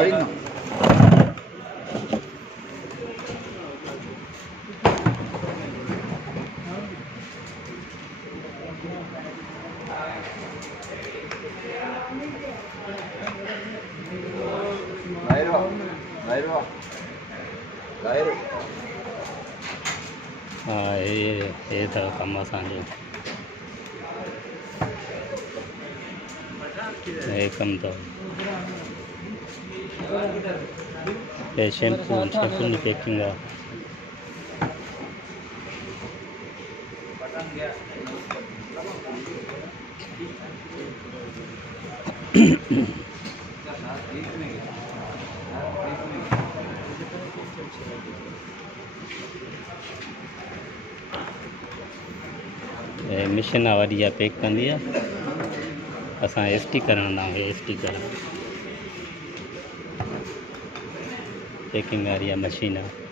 Ahorita. हाँ ये था कम असांजो ये कम था ये शैम्पू की पैकिंग है मिशन वारी पैक कंदी है असां एसटी करण ना एसटी करण पैकिंग वारी मशीन है।